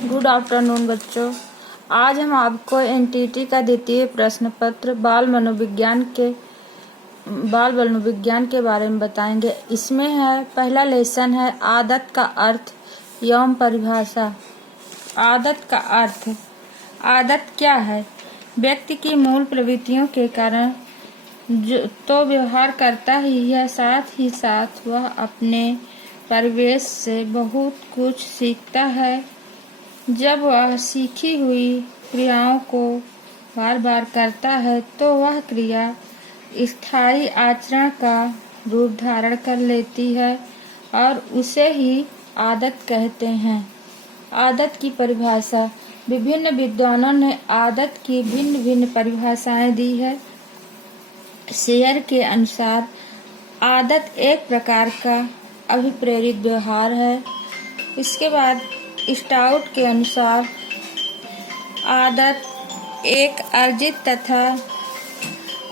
Good afternoon बच्चों। आज हम आपको एनटीटी का द्वितीय प्रश्न पत्र बाल मनोविज्ञान के बारे में बताएंगे। इसमें है पहला लेसन है आदत का अर्थ एवं परिभाषा। आदत का अर्थ। आदत क्या है? व्यक्ति की मूल प्रवृत्तियों के कारण जो तो व्यवहार करता ही है, साथ ही साथ वह अपने परिवेश से बहुत कुछ सीखता है। जब वह सीखी हुई क्रियाओं को बार बार करता है तो वह क्रिया स्थायी आचरण का रूप धारण कर लेती है और उसे ही आदत कहते हैं। आदत की परिभाषा। विभिन्न विद्वानों ने आदत की भिन्न भिन्न परिभाषाएं दी है। शेयर के अनुसार आदत एक प्रकार का अभिप्रेरित व्यवहार है। इसके बाद स्टाउट के अनुसार आदत एक अर्जित तथा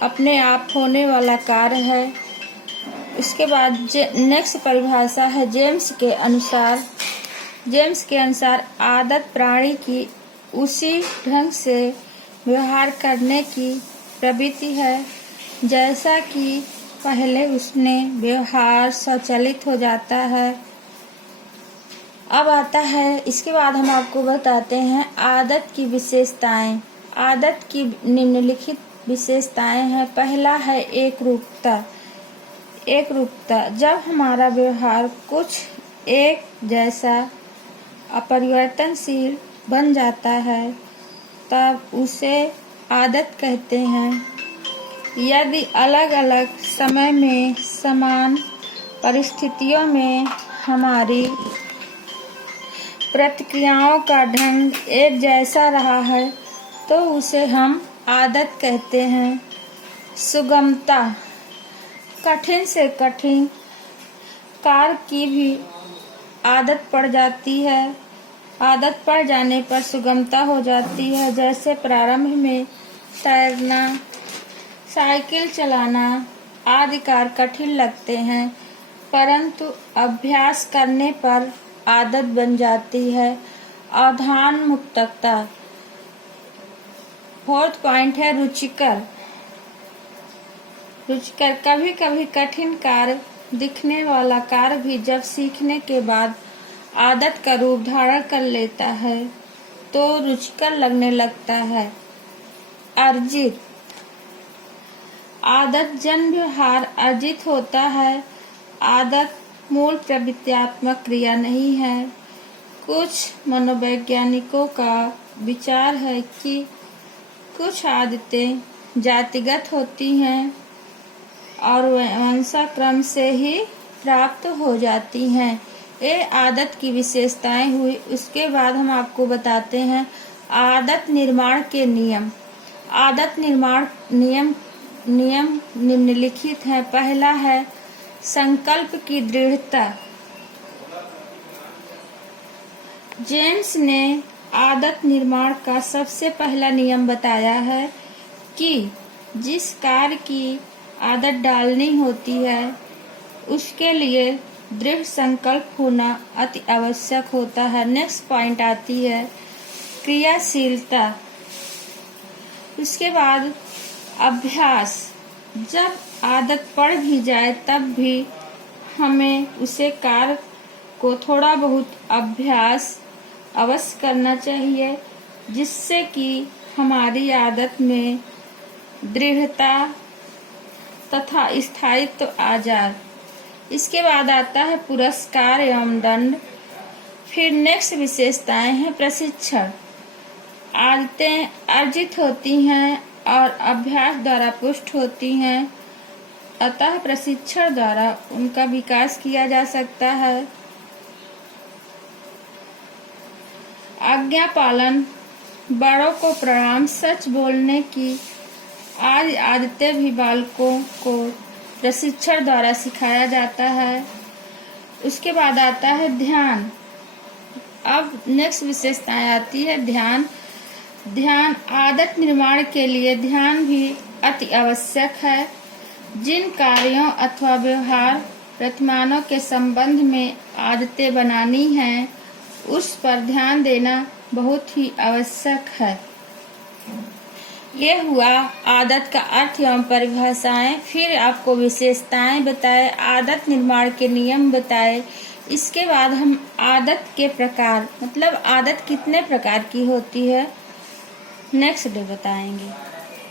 अपने आप होने वाला कार्य है। इसके बाद नेक्स्ट परिभाषा है जेम्स के अनुसार आदत प्राणी की उसी ढंग से व्यवहार करने की प्रवृत्ति है जैसा कि पहले उसने व्यवहार स्वचालित हो जाता है। अब आता है, इसके बाद हम आपको बताते हैं आदत की विशेषताएं। आदत की निम्नलिखित विशेषताएं हैं। पहला है एकरूपता। जब हमारा व्यवहार कुछ एक जैसा अपरिवर्तनशील बन जाता है तब उसे आदत कहते हैं। यदि अलग अलग समय में समान परिस्थितियों में हमारी प्रतिक्रियाओं का ढंग एक जैसा रहा है तो उसे हम आदत कहते हैं। सुगमता। कठिन से कठिन कार्य की भी आदत पड़ जाती है। आदत पड़ जाने पर सुगमता हो जाती है। जैसे प्रारंभ में तैरना, साइकिल चलाना आदि कार्य कठिन लगते हैं, परंतु अभ्यास करने पर आदत बन जाती है। अवधान मुक्तता। फोर्थ पॉइंट है रुचिकर। कभी कभी कठिन कार्य दिखने वाला कार्य भी जब सीखने के बाद आदत का रूप धारण कर लेता है तो रुचिकर लगने लगता है। अर्जित। आदत जन व्यवहार अर्जित होता है। आदत मूल प्रवृत्त्यात्मक क्रिया नहीं है। कुछ मनोवैज्ञानिकों का विचार है कि कुछ आदतें जातिगत होती हैं और वंशाक्रम से ही प्राप्त हो जाती हैं। ये आदत की विशेषताएं हुई। उसके बाद हम आपको बताते हैं आदत निर्माण के नियम। आदत निर्माण नियम निम्नलिखित है। पहला है संकल्प की दृढ़ता। जेम्स ने आदत निर्माण का सबसे पहला नियम बताया है कि जिस कार्य की आदत डालनी होती है उसके लिए दृढ़ संकल्प होना अति आवश्यक होता है। नेक्स्ट पॉइंट आती है क्रियाशीलता। उसके बाद अभ्यास। जब आदत पड़ भी जाए तब भी हमें उसे कार्य को थोड़ा बहुत अभ्यास अवश्य करना चाहिए जिससे कि हमारी आदत में दृढ़ता तथा स्थायित्व आ जाए। इसके बाद आता है पुरस्कार एवं दंड। फिर नेक्स्ट विशेषताएं हैं प्रशिक्षण। आदतें अर्जित होती हैं और अभ्यास द्वारा पुष्ट होती हैं, अतः प्रशिक्षण द्वारा उनका विकास किया जा सकता है। आज्ञा पालन, बड़ों को प्रणाम, सच बोलने की आदि आदतें भी बालकों को प्रशिक्षण द्वारा सिखाया जाता है। उसके बाद आता है ध्यान। अब नेक्स्ट विशेषताएं आती है ध्यान आदत निर्माण के लिए ध्यान भी अति आवश्यक है। जिन कार्यों अथवा व्यवहार प्रतिमानों के संबंध में आदतें बनानी हैं उस पर ध्यान देना बहुत ही आवश्यक है। ये हुआ आदत का अर्थ एवं परिभाषाएं। फिर आपको विशेषताएं बताए, आदत निर्माण के नियम बताए। इसके बाद हम आदत के प्रकार, मतलब आदत कितने प्रकार की होती है, नेक्स्ट डे बताएंगे।